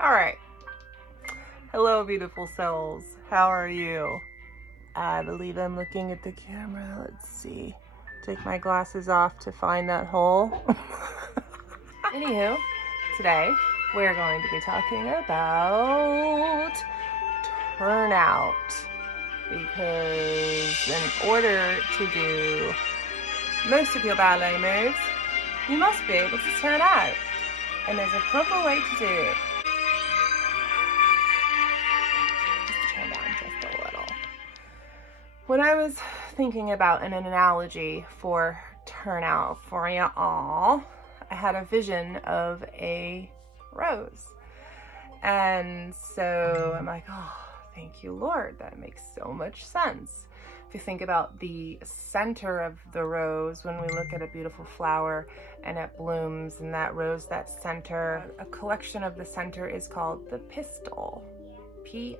All right. Hello, beautiful souls. How are you? I believe I'm looking at the camera. Let's see. Take my glasses off to find that hole. Anywho, today we're going to be talking about turnout. Because in order to do most of your ballet moves, you must be able to turn out. And there's a proper way to do it. Just turn down just a little. When I was thinking about an analogy for turnout for y'all, I had a vision of a rose. And so I'm like, oh, thank you, Lord. That makes so much sense. If you think about the center of the rose, when we look at a beautiful flower and it blooms, and that rose, that center, a collection of the center is called the pistil. Pistil.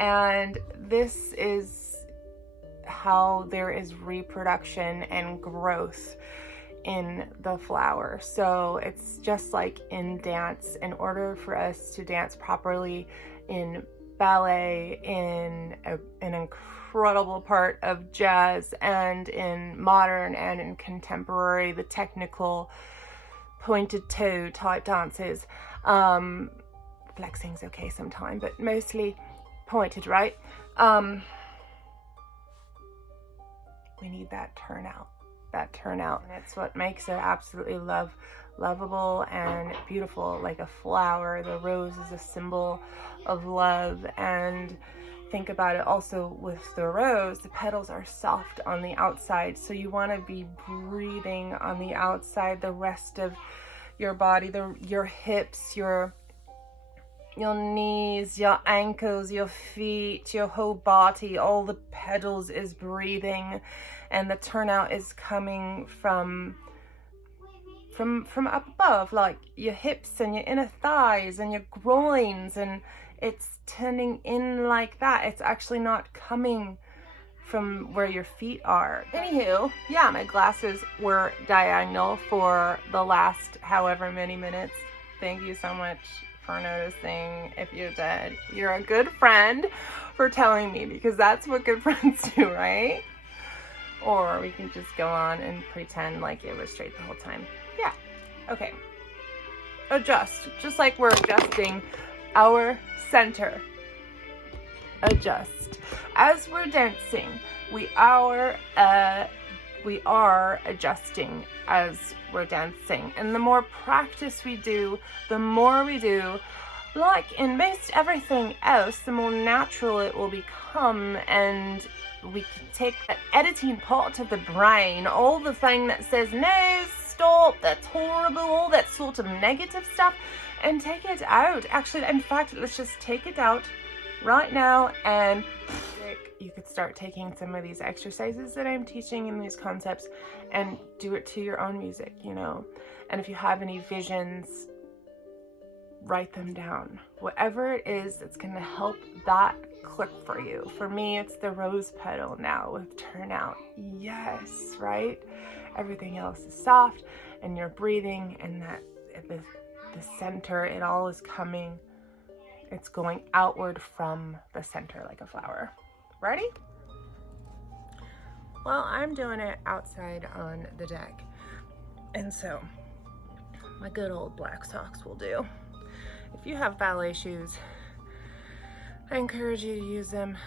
And this is how there is reproduction and growth in the flower. So it's just like in dance. In order for us to dance properly in ballet, in an incredible part of jazz, and in modern and in contemporary, the technical pointed toe type dances, flexing's okay sometime, but mostly pointed, right? We need that turnout. And it's what makes it absolutely lovable and beautiful, like a flower. The rose is a symbol of love. And think about it also with the rose, the petals are soft on the outside, so you want to be breathing on the outside. The rest of your body, your hips, your knees, your ankles, your feet, your whole body, all the petals is breathing, and the turnout is coming from up above, like your hips and your inner thighs and your groins, and it's turning in like that. It's actually not coming from where your feet are. Anywho, yeah, my glasses were diagonal for the last however many minutes. Thank you so much for noticing. If you did, you're a good friend for telling me, because that's what good friends do, right? Or we can just go on and pretend like it was straight the whole time. Yeah. Okay. Adjust, just like we're adjusting our center. Adjust. As we're dancing, we are adjusting as we're dancing. And the more practice we do, the more we do, like in most everything else, the more natural it will become. And we can take that editing part of the brain, all the thing that says, no, stop, that's horrible, all that sort of negative stuff, and take it out. Actually, in fact, let's just take it out right now. And you could start taking some of these exercises that I'm teaching in these concepts and do it to your own music, you know. And if you have any visions, write them down. Whatever it is that's going to help that click for you. For me, it's the rose petal now with turnout. Yes, right? Everything else is soft, and you're breathing, and that the center, it all is coming. It's going outward from the center like a flower. Ready? Well, I'm doing it outside on the deck. And so my good old black socks will do. If you have ballet shoes, I encourage you to use them,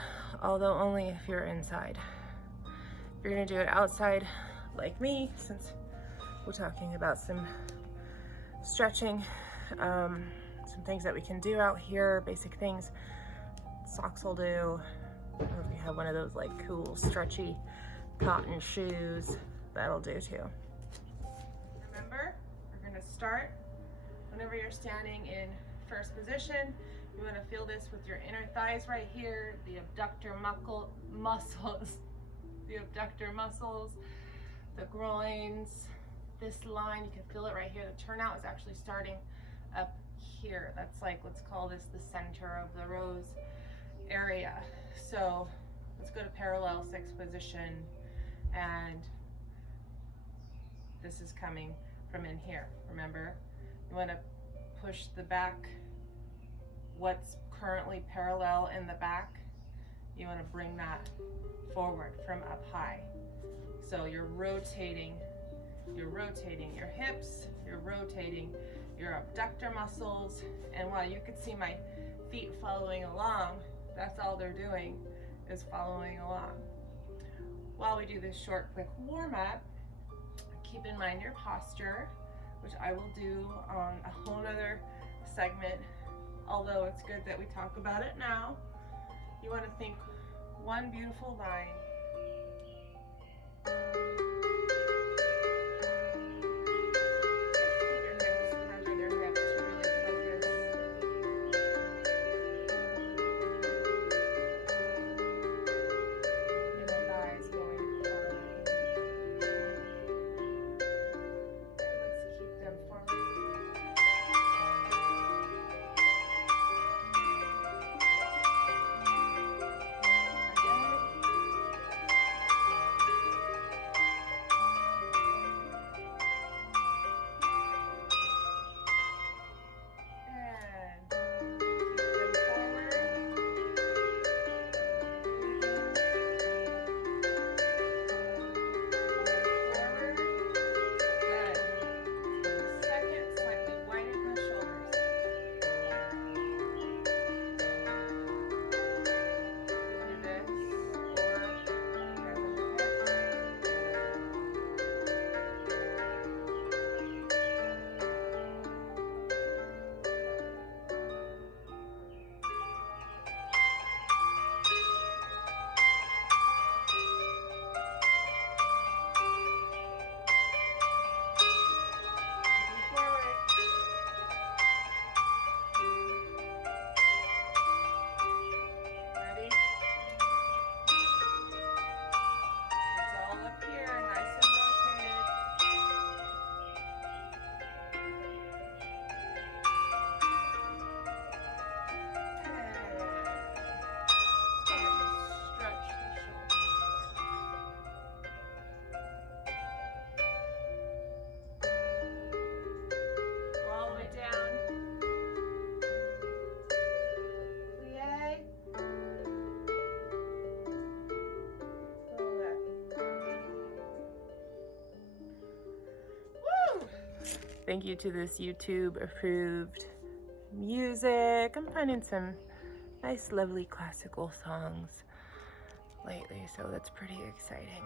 although only if you're inside. If you're gonna do it outside, like me, since we're talking about some stretching, some things that we can do out here, basic things, socks will do. Or if you have one of those like cool stretchy cotton shoes, that'll do too. Remember, we're gonna start whenever you're standing in first position. You want to feel this with your inner thighs right here, the abductor muscles, the groins, this line, you can feel it right here. The turnout is actually starting up here. That's like, let's call this the center of the rose area. So let's go to parallel sixth position, and this is coming from in here. Remember, you want to push the back, what's currently parallel in the back, you want to bring that forward from up high. So you're rotating your hips, you're rotating your abductor muscles, and while you could see my feet following along, that's all they're doing is following along. While we do this short, quick warm-up, keep in mind your posture, which I will do on a whole other segment, although it's good that we talk about it now. You want to think one beautiful line. Thank you to this YouTube approved music. I'm finding some nice, lovely classical songs lately, so that's pretty exciting.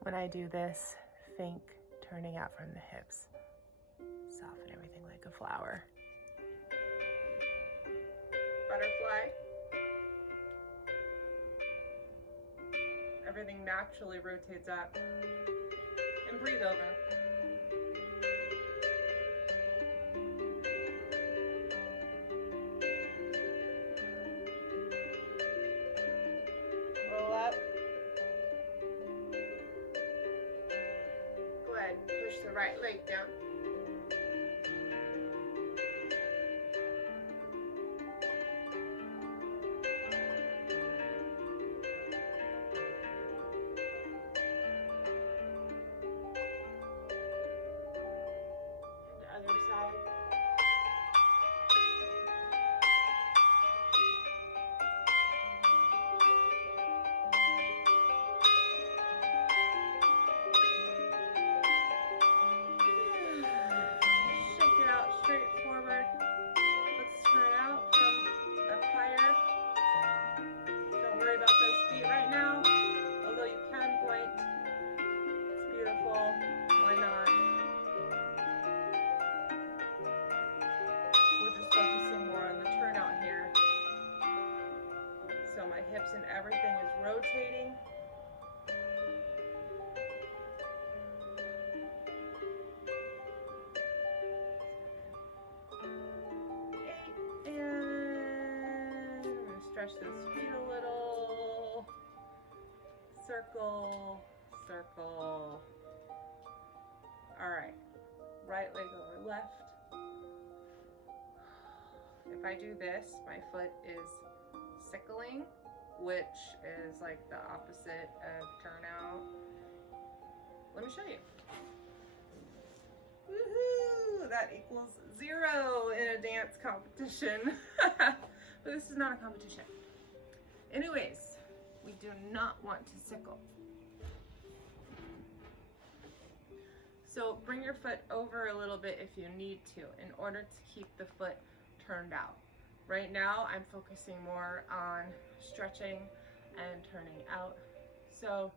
When I do this, think turning out from the hips. Soften everything like a flower. Butterfly. Everything naturally rotates up. And breathe over. ahead and push the right leg down. The other side. Shake it out straight forward. Let's turn out from up higher. Don't worry about those feet right now, although you can point. It's beautiful. Why not? We're just focusing more on the turnout here. So my hips and everything is rotating. 8, and I'm going to stretch those feet a little. Circle, circle. All right, right leg over left. If I do this, my foot is sickling, which is like the opposite of turnout. Let me show you. Woohoo! That equals 0 in a dance competition. But this is not a competition. Anyways, we do not want to sickle. So bring your foot over a little bit if you need to in order to keep the foot turned out. Right now, I'm focusing more on stretching and turning out. So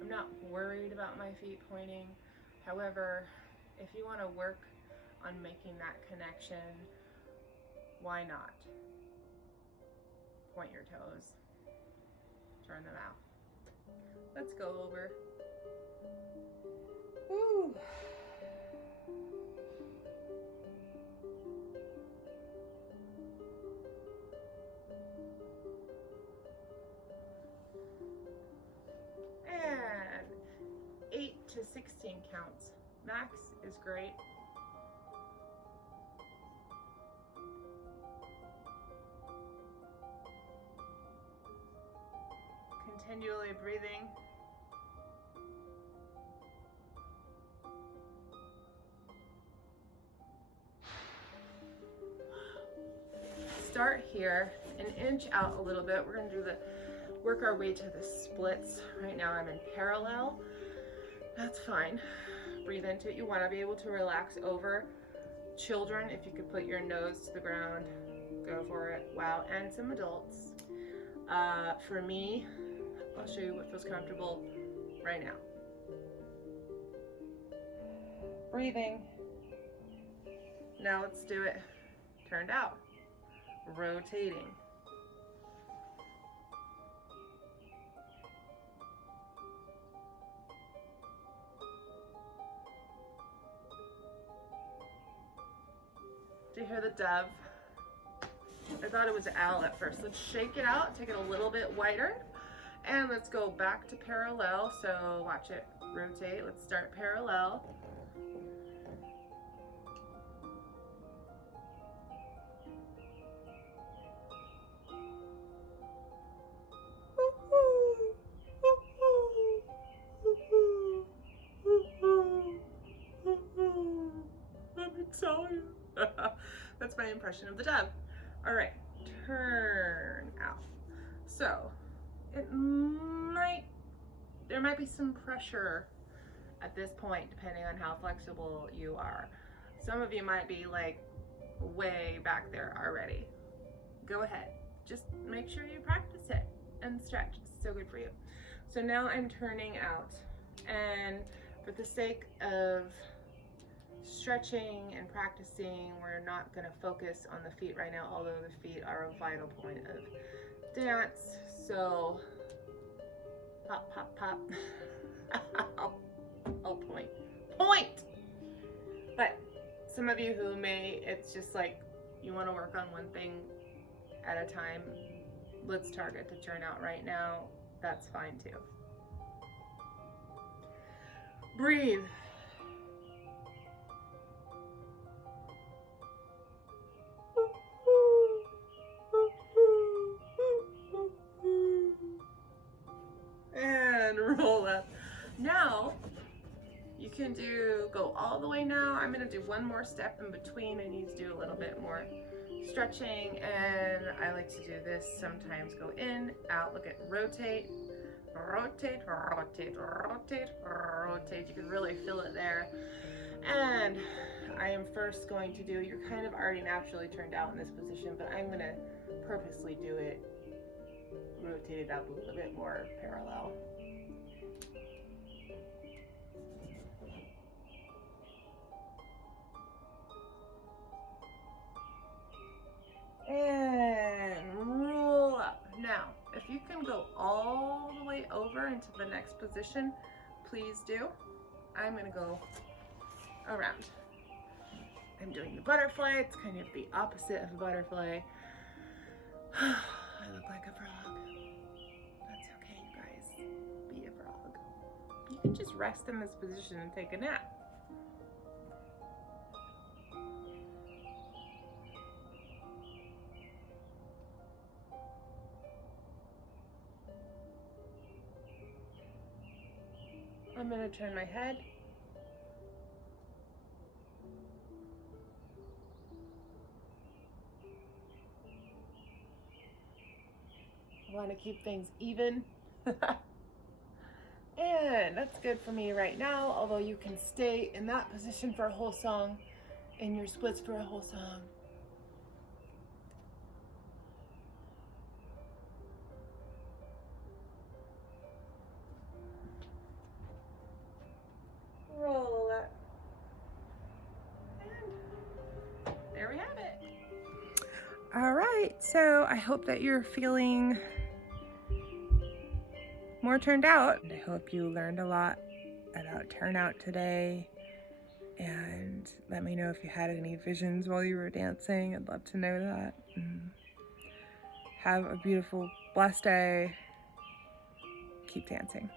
I'm not worried about my feet pointing. However, if you want to work on making that connection, why not? Point your toes, turn them out. Let's go over. Woo. And 8 to 16 counts. Max is great. Continually breathing. Start here and inch out a little bit. We're going to do work our way to the splits. Right now I'm in parallel. That's fine. Breathe into it. You want to be able to relax over. Children, if you could put your nose to the ground, go for it. Wow, and some adults. For me, I'll show you what feels comfortable right now. Breathing. Now let's do it turned out. Rotating. Do you hear the dove? I thought it was an owl at first. Let's shake it out, take it a little bit wider, and let's go back to parallel. So watch it rotate. Let's start parallel. I'm excited. That's my impression of the dove. All right, turn out. So there might be some pressure at this point, depending on how flexible you are. Some of you might be like way back there already. Go ahead, just make sure you practice it and stretch. It's so good for you. So now I'm turning out, and for the sake of stretching and practicing, we're not going to focus on the feet right now, although the feet are a vital point of dance. So pop, pop, pop. I'll point. But some of you who it's just like you want to work on one thing at a time, let's target to turn out right now. That's fine too. Breathe. to go all the way now. I'm going to do one more step in between. I need to do a little bit more stretching, and I like to do this sometimes. Go in, out, look at rotate, rotate, rotate, rotate, rotate. You can really feel it there. And I am first going to do, you're kind of already naturally turned out in this position, but I'm going to purposely do it, rotate it up a little bit more parallel. And roll up. Now, if you can go all the way over into the next position, please do. I'm going to go around. I'm doing the butterfly. It's kind of the opposite of a butterfly. I look like a frog. That's okay, you guys. Be a frog. You can just rest in this position and take a nap. I'm going to turn my head. I want to keep things even. And that's good for me right now, although you can stay in that position for a whole song, in your splits for a whole song. Roll it. And there we have it. All right, so I hope that you're feeling more turned out. I hope you learned a lot about turnout today, and let me know if you had any visions while you were dancing. I'd love to know that. Have a beautiful, blessed day. Keep dancing.